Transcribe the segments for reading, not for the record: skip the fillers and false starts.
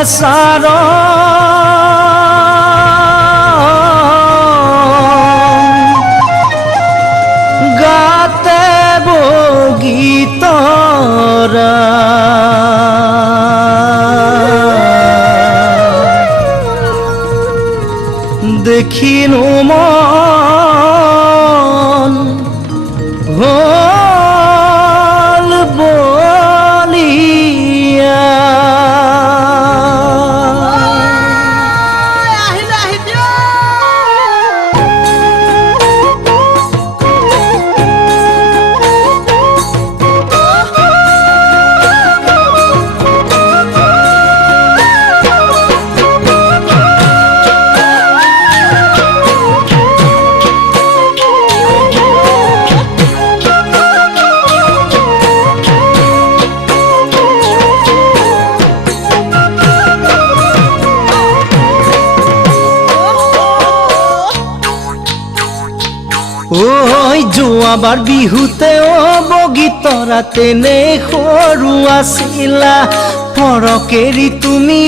এচাৰ গাতে বগীতৰা দেখিনো মন হল বলিয়া যোৱাবাৰ বিহুতে বগীতৰা তেনে সৰু আছিলা পৰকেৰি তুমি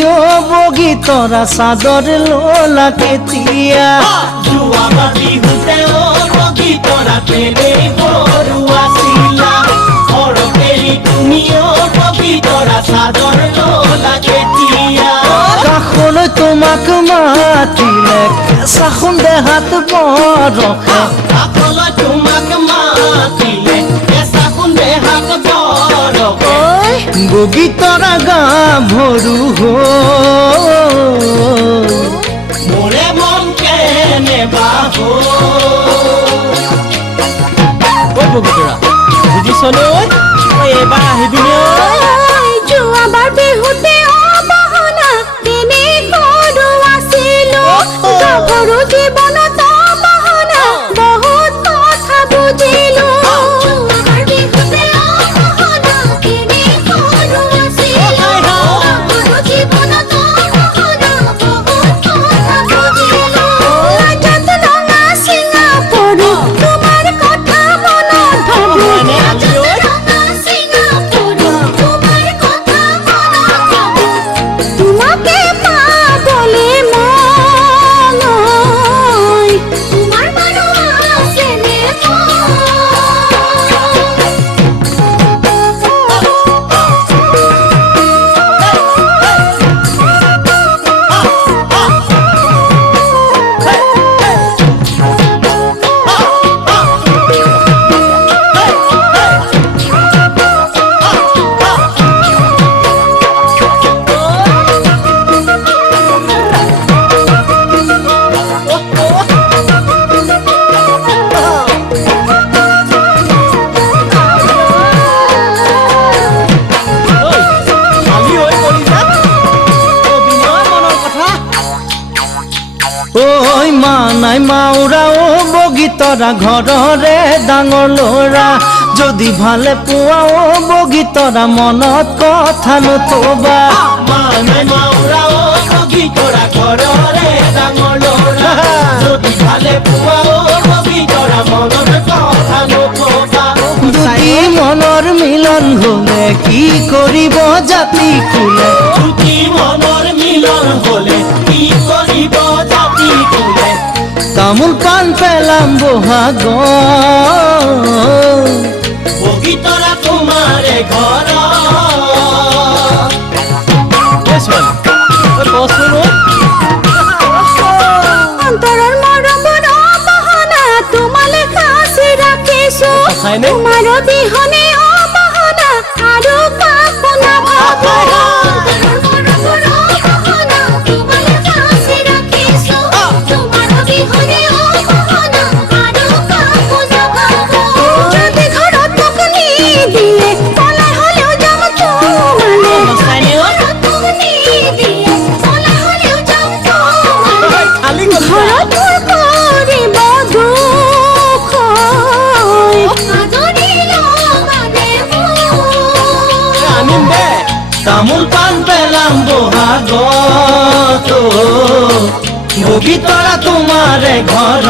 বগীতৰা চাদৰ ললা কেতিয়া যোৱাবাৰ বিহুতে বগীতৰা তেনে সৰু আছিলা পৰকেৰি তুমি বগীতৰা চাদৰ ললা কেতিয়া কাষলৈ তোমাক মাতিলে কেঁচাখন দেহাত বৰষে তোমাক মাতিলে কেঁচাখন দেহাত বৰষে বগীতৰা গাভৰু মোৰে মন কেনেবা বগীতৰা বুজিছনে এইবাৰ আহিবিনে যোৱাবাৰ বিহুতে অবহনা তেনে সৰু আছিলো গাভৰু জীৱনত অবহনা বহুত কথা বুজিলো যোৱাবাৰ বিহুতে অবহনা তেনে সৰু আছিলো গাভৰু জীৱনত অবহনা বহুত কথা বুজিলো লাজত ৰঙা চিঙা পৰো তোমাৰ কথা মনত ভাবো তোমাকে পাবলে মই তোমাৰ মানুহ আছেনে ঐ মানাই মাউৰা বগীতৰা ঘৰৰে ডাঙৰ ল'ৰা যদি ভালে পোৱা বগীতৰা মনত কথা নথবা মানাই মাউৰা বগীতৰা ঘৰৰে ডাঙৰ ল'ৰা যদি ভালে পোৱা বগীতৰা মনত কথা নথবা দুটি মনৰ মিলন হলে কি কৰিব জাতি খুলে দুটি মনৰ মিলন হলে কি কৰিব জাতি খুলে তামোল পাণ পেলাম বহাগ বগীতৰা তোমাৰে ঘৰ অন্তৰৰ মৰমৰ অবহনা তোমালে সাঁচি ৰাখিছো তোমাৰ বিহনে অবহনা আৰু কাকো নাভাবো অন্তৰৰ মৰমৰ অবহনা তোমালে সাঁচি ৰাখিছো তোমাৰ বিহনে অবহনা আৰু কাকো নাভাবো যদি ঘৰত মোক নিদিয়ে পলাই হ'লেও যাম তোমালে ঘৰত মোক নিদিয়ে পলাই হ'লেও যাম তোমালে ঘৰত মোৰ কৰিব দুখ আদৰি লগালে আনিম দে তামোল পাণ পেলাম বহাগত বগীতৰা তোমাৰে ঘৰ